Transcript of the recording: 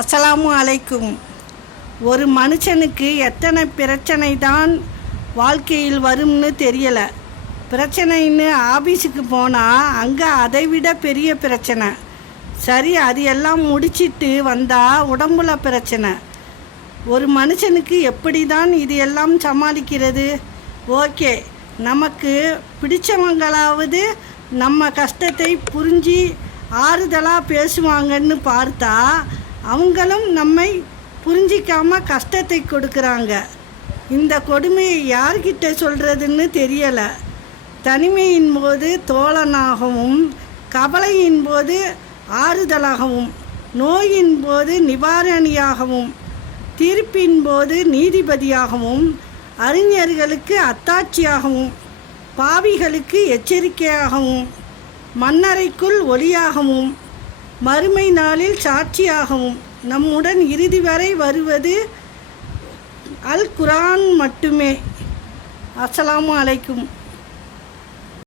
அஸ்ஸலாமு அலைக்கும். ஒரு மனுஷனுக்கு எத்தனை பிரச்சனை தான் வாழ்க்கையில் வரும்னு தெரியலை. பிரச்சனைன்னு ஆபீஸுக்கு போனால் அங்கே அதை விட பெரிய பிரச்சனை. சரி, அது எல்லாம் முடிச்சிட்டு வந்தால் உடம்புல பிரச்சனை. ஒரு மனுஷனுக்கு எப்படி தான் இது எல்லாம் சமாளிக்கிறது? ஓகே, நமக்கு பிடிச்சவங்களாவது நம்ம கஷ்டத்தை புரிஞ்சு ஆறுதலாக பேசுவாங்கன்னு பார்த்தா அவங்களும் நம்மை புரிஞ்சிக்காமல் கஷ்டத்தை கொடுக்குறாங்க. இந்த கொடுமையை யார்கிட்ட சொல்கிறதுன்னு தெரியலை. தனிமையின் போது தோழனாகவும், கவலையின் போது ஆறுதலாகவும், நோயின் போது நிவாரணியாகவும், தீர்ப்பின் போது நீதிபதியாகவும், அறிஞர்களுக்கு அத்தாட்சியாகவும், பாவிகளுக்கு எச்சரிக்கையாகவும், மண்ணறைக்குள் ஒளியாகவும், மறுமை நாளில் சாட்சியாகவும் நம்முடன் இறுதி வரை வருவது அல் குர்ஆன் மட்டுமே. அஸ்ஸலாமு அலைக்கும்.